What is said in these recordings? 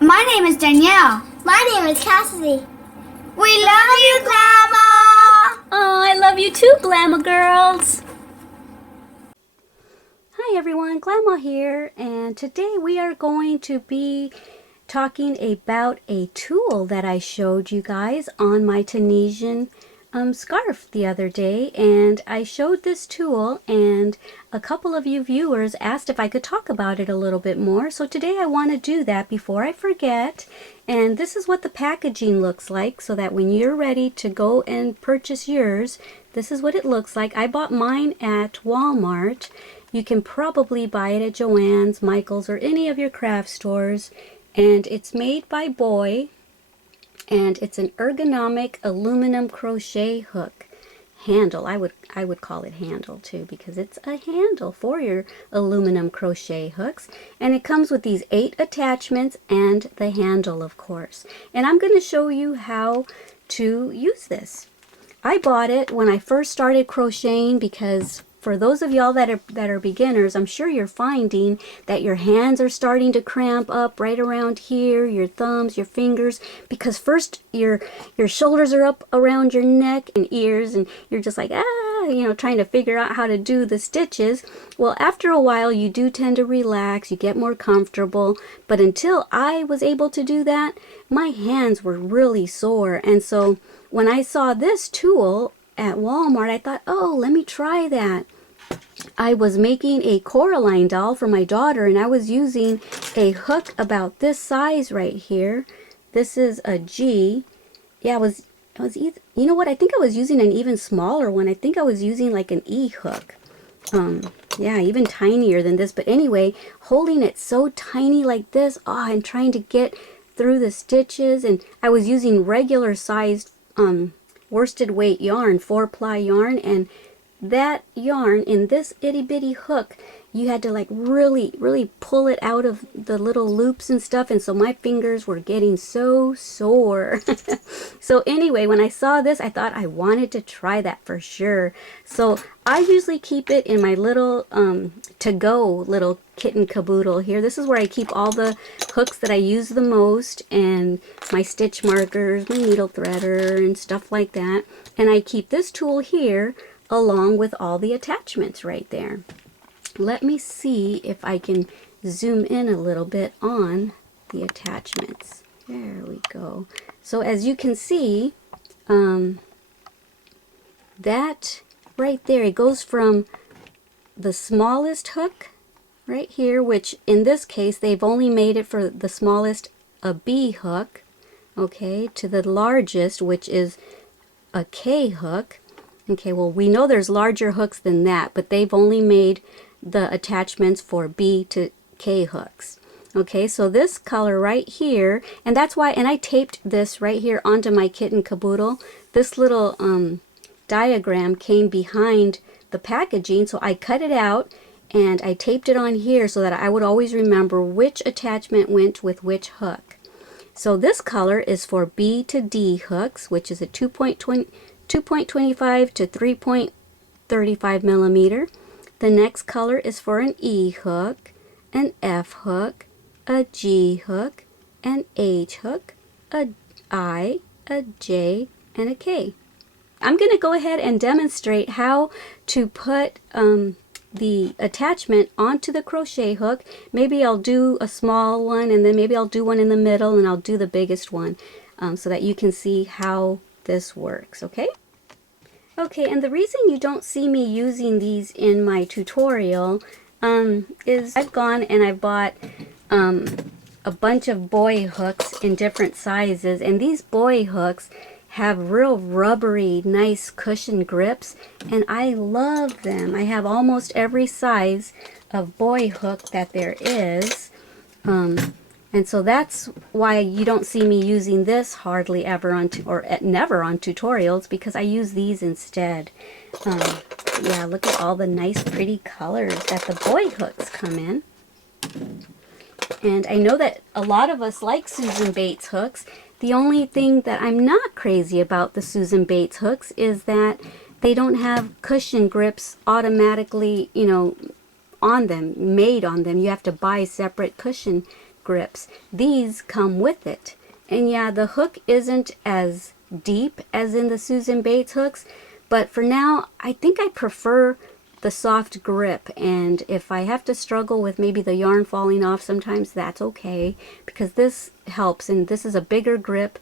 My name is Danielle. My name is Cassidy. We love you, Glama! Oh, I love you too, Glama girls. Hi everyone, Glama here, and today we are going to be talking about a tool that I showed you guys on my Tunisian scarf the other day. And I showed this tool and a couple of you viewers asked if I could talk about it a little bit more. So today I want to do that before I forget. And this is what the packaging looks like, so that when you're ready to go and purchase yours, this is what it looks like. I bought mine at Walmart. You can probably buy it at Joann's, Michael's, or any of your craft stores. And it's made by Boy, and it's an ergonomic aluminum crochet hook handle. I would call it handle too, because it's a handle for your aluminum crochet hooks. And it comes with these 8 attachments and the handle, of course. And I'm going to show you how to use this. I bought it when I first started crocheting because for those of y'all that are beginners, I'm sure you're finding that your hands are starting to cramp up right around here, your thumbs, your fingers, because first your shoulders are up around your neck and ears, and you're just like, trying to figure out how to do the stitches. Well, after a while, you do tend to relax, you get more comfortable, but until I was able to do that, my hands were really sore. And so when I saw this tool at Walmart, I thought, oh, let me try that. I was making a Coraline doll for my daughter, and I was using a hook about this size right here. This is a G. Yeah, I was either, you know what? I think I was using an even smaller one. I think I was using like an E hook. Yeah, even tinier than this. But anyway, holding it so tiny like this, and trying to get through the stitches, and I was using regular sized worsted weight yarn, 4-ply yarn, and that yarn in this itty bitty hook, you had to like really pull it out of the little loops and stuff, and so my fingers were getting so sore. So anyway, when I saw this, I thought I wanted to try that for sure. So I usually keep it in my little to-go little kitten caboodle here. This is where I keep all the hooks that I use the most, and my stitch markers, my needle threader, and stuff like that. And I keep this tool here along with all the attachments right there. Let me see if I can zoom in a little bit on the attachments. There we go. So as you can see, that right there, it goes from the smallest hook right here, which in this case they've only made it for the smallest, a B hook, okay, to the largest, which is a K hook. Okay, well, we know there's larger hooks than that, but they've only made the attachments for B to K hooks. Okay, so this color right here, and that's why, and I taped this right here onto my kitten caboodle. This little diagram came behind the packaging, so I cut it out and I taped it on here so that I would always remember which attachment went with which hook. So this color is for B to D hooks, which is a 2.25 to 3.35 millimeter. The next color is for an E hook, an F hook, a G hook, an H hook, a I, a J, and a K. I'm going to go ahead and demonstrate how to put the attachment onto the crochet hook. Maybe I'll do a small one, and then maybe I'll do one in the middle, and I'll do the biggest one so that you can see how this works, okay? Okay, and the reason you don't see me using these in my tutorial is I've gone and I've bought a bunch of boy hooks in different sizes, and these boy hooks have real rubbery, nice cushion grips, and I love them. I have almost every size of boy hook that there is. And so that's why you don't see me using this hardly ever on, or never on tutorials, because I use these instead. Yeah, look at all the nice pretty colors that the boy hooks come in. And I know that a lot of us like Susan Bates hooks. The only thing that I'm not crazy about the Susan Bates hooks is that they don't have cushion grips automatically, you know, on them, made on them. You have to buy separate cushion grips. These come with it. And yeah, the hook isn't as deep as in the Susan Bates hooks, but for now, I think I prefer the soft grip. And if I have to struggle with maybe the yarn falling off sometimes, that's okay, because this helps, and this is a bigger grip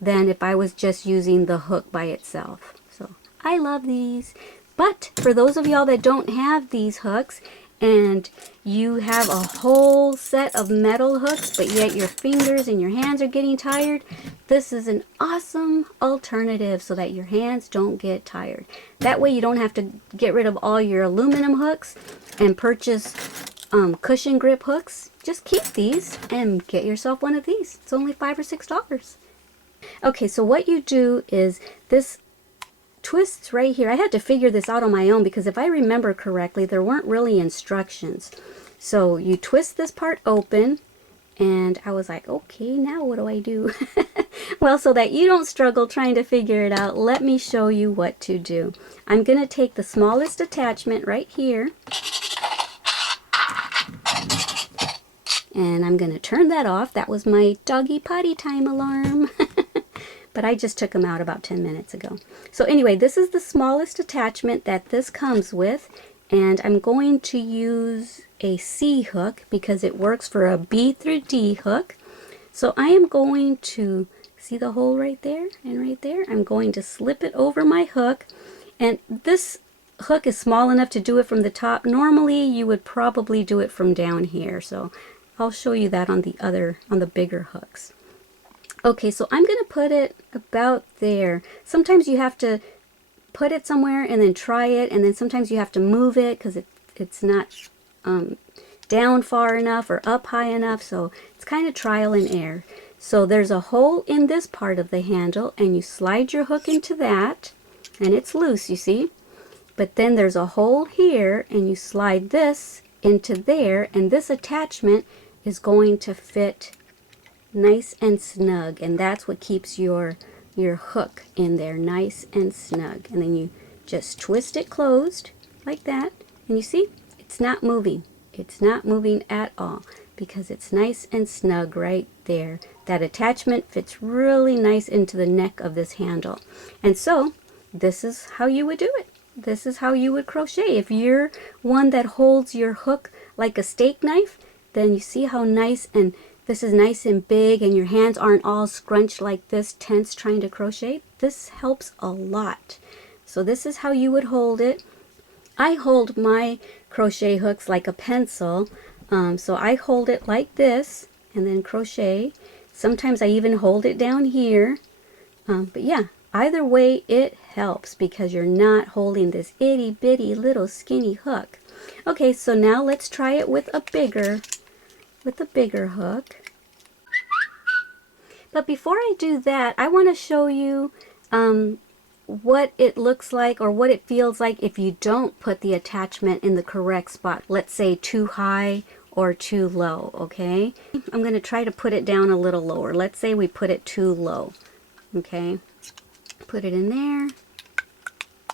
than if I was just using the hook by itself. So I love these. But for those of y'all that don't have these hooks, and you have a whole set of metal hooks, but yet your fingers and your hands are getting tired, this is an awesome alternative so that your hands don't get tired. That way you don't have to get rid of all your aluminum hooks and purchase cushion grip hooks. Just keep these and get yourself one of these. It's only $5 or $6. Okay, so what you do is this twists right here. I had to figure this out on my own because if I remember correctly, there weren't really instructions. So you twist this part open, and I was like, okay, now what do I do? Well, so that you don't struggle trying to figure it out, let me show you what to do. I'm going to take the smallest attachment right here, and I'm going to turn that off. That was my doggy potty time alarm. But I just took them out about 10 minutes ago. So anyway, this is the smallest attachment that this comes with, and I'm going to use a C hook because it works for a B through D hook. So I am going to, see the hole right there and right there? I'm going to slip it over my hook, and this hook is small enough to do it from the top. Normally you would probably do it from down here, so I'll show you that on the bigger hooks. Okay, so I'm going to put it about there. Sometimes you have to put it somewhere and then try it, and then sometimes you have to move it because it's not down far enough or up high enough, so it's kind of trial and error. So there's a hole in this part of the handle, and you slide your hook into that, and it's loose, you see? But then there's a hole here, and you slide this into there, and this attachment is going to fit nice and snug, and that's what keeps your hook in there nice and snug. And then you just twist it closed like that, and you see it's not moving. It's not moving at all because it's nice and snug right there. That attachment fits really nice into the neck of this handle. And so this is how you would do it. This is how you would crochet. If you're one that holds your hook like a steak knife, then you see how nice, and this is nice and big, and your hands aren't all scrunched like this, tense trying to crochet. This helps a lot. So this is how you would hold it. I hold my crochet hooks like a pencil. So I hold it like this and then crochet. Sometimes I even hold it down here. But yeah, either way it helps because you're not holding this itty bitty little skinny hook. Okay, so now let's try it with a bigger hook. But before I do that, I want to show you what it looks like or what it feels like if you don't put the attachment in the correct spot. Let's say too high or too low, okay? I'm going to try to put it down a little lower. Let's say we put it too low, okay? Put it in there,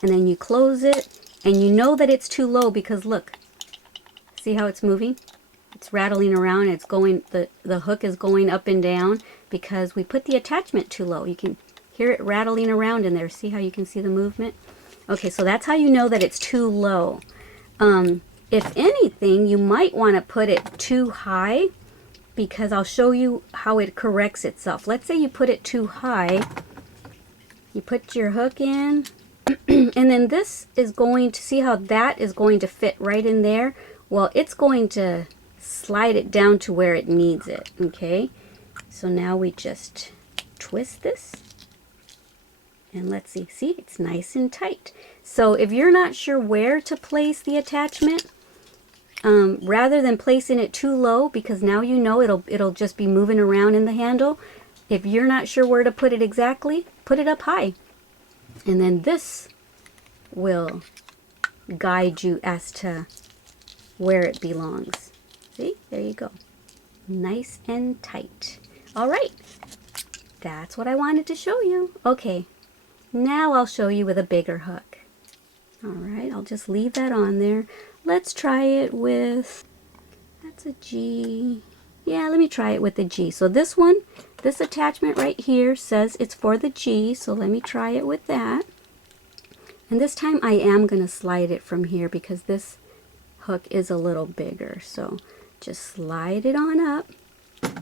and then you close it, and you know that it's too low because look, see how it's moving? It's rattling around, and it's going, the hook is going up and down because we put the attachment too low. You can hear it rattling around in there. See how you can see the movement? Okay, so that's how you know that it's too low. If anything, you might want to put it too high because I'll show you how it corrects itself. Let's say you put it too high. You put your hook in, and then this is going to, see how that is going to fit right in there? Well, it's going to slide it down to where it needs it, okay? So now we just twist this, and let's see, it's nice and tight. So if you're not sure where to place the attachment, rather than placing it too low, because now you know it'll just be moving around in the handle, if you're not sure where to put it exactly, put it up high. And then this will guide you as to where it belongs. See, there you go. Nice and tight. All right, that's what I wanted to show you. Okay, now I'll show you with a bigger hook. All right, I'll just leave that on there. Let's try it with, that's a G. Yeah, let me try it with the G. So this one, this attachment right here says it's for the G, so let me try it with that. And this time I am going to slide it from here because this hook is a little bigger. So just slide it on up. I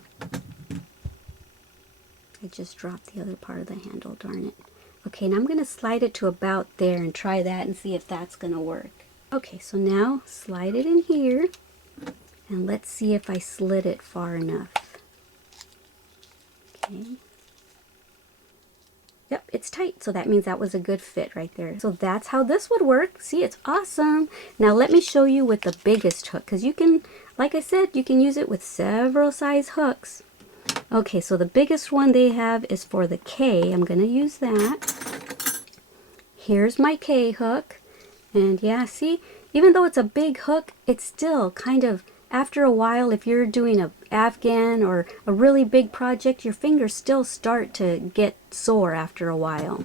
just dropped the other part of the handle, darn it. Okay, now I'm going to slide it to about there and try that and see if that's going to work. Okay, so now slide it in here. And let's see if I slid it far enough. Okay. Yep, it's tight, so that means that was a good fit right there. So that's how this would work. See, it's awesome. Now let me show you with the biggest hook, because you can, like I said, you can use it with several size hooks. Okay, so the biggest one they have is for the K. I'm going to use that. Here's my K hook. And yeah, see, even though it's a big hook, it's still kind of, after a while, if you're doing an Afghan or a really big project, your fingers still start to get sore after a while.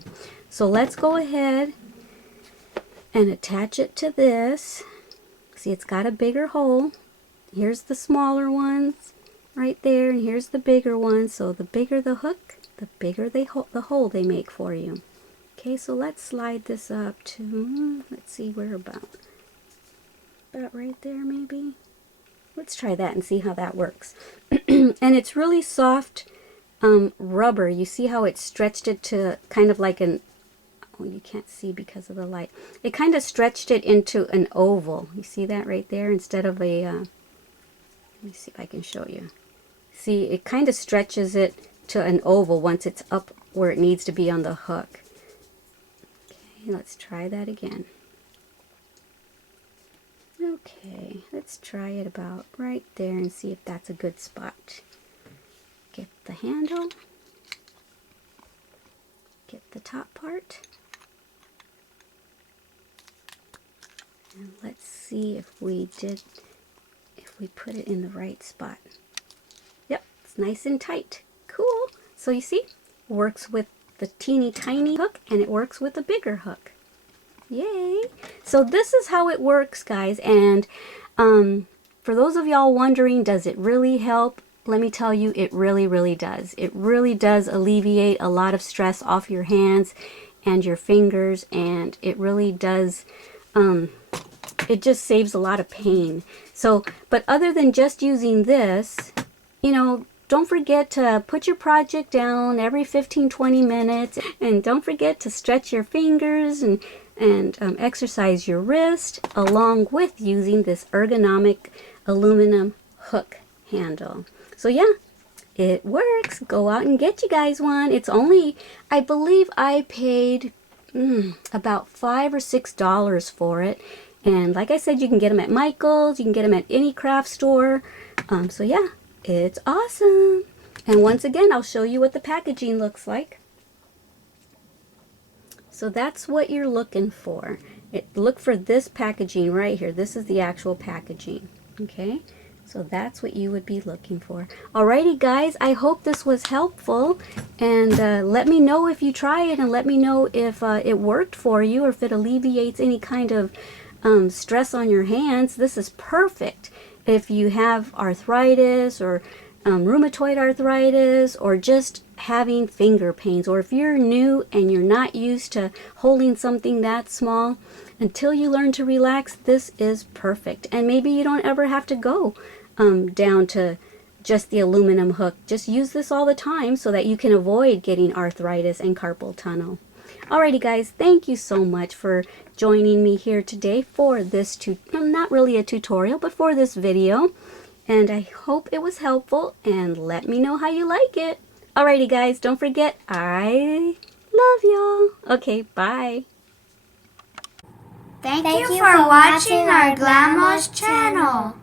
So let's go ahead and attach it to this. See, it's got a bigger hole. Here's the smaller ones right there, and here's the bigger one. So the bigger the hook, the bigger the hole they make for you. Okay, so let's slide this up to, let's see where about right there maybe. Let's try that and see how that works. And it's really soft rubber. You see how it stretched it to kind of like an, oh, you can't see because of the light. It kind of stretched it into an oval. You see that right there instead of a, let me see if I can show you. See, it kind of stretches it to an oval once it's up where it needs to be on the hook. Okay, let's try that again. Okay, let's try it about right there and see if that's a good spot. Get the handle, get the top part, and let's see if we put it in the right spot. Yep, it's nice and tight. Cool. So you see, works with the teeny tiny hook and it works with the bigger hook. Yay! So this is how it works, guys, and for those of y'all wondering, does it really help? Let me tell you, it really does. It really does alleviate a lot of stress off your hands and your fingers, and it really does, it just saves a lot of pain. So, but other than just using this, you know, don't forget to put your project down every 15-20 minutes, and don't forget to stretch your fingers and exercise your wrist along with using this ergonomic aluminum hook handle. So yeah, it works. Go out and get you guys one. It's only, I believe I paid about $5 or $6 for it. And like I said, you can get them at Michael's, you can get them at any craft store. So yeah, it's awesome. And once again, I'll show you what the packaging looks like. So that's what you're looking for. Look for this packaging right here. This is the actual packaging. Okay, so that's what you would be looking for. Alrighty guys, I hope this was helpful, and let me know if you try it, and let me know if it worked for you, or if it alleviates any kind of stress on your hands. This is perfect if you have arthritis or rheumatoid arthritis, or just having finger pains, or if you're new and you're not used to holding something that small. Until you learn to relax, this is perfect. And maybe you don't ever have to go down to just the aluminum hook. Just use this all the time so that you can avoid getting arthritis and carpal tunnel. Alrighty guys, thank you so much for joining me here today for this, not really a tutorial, but for this video. And I hope it was helpful, and let me know how you like it. Alrighty guys, don't forget, I love y'all. Okay, bye. Thank you for watching our Glama's channel.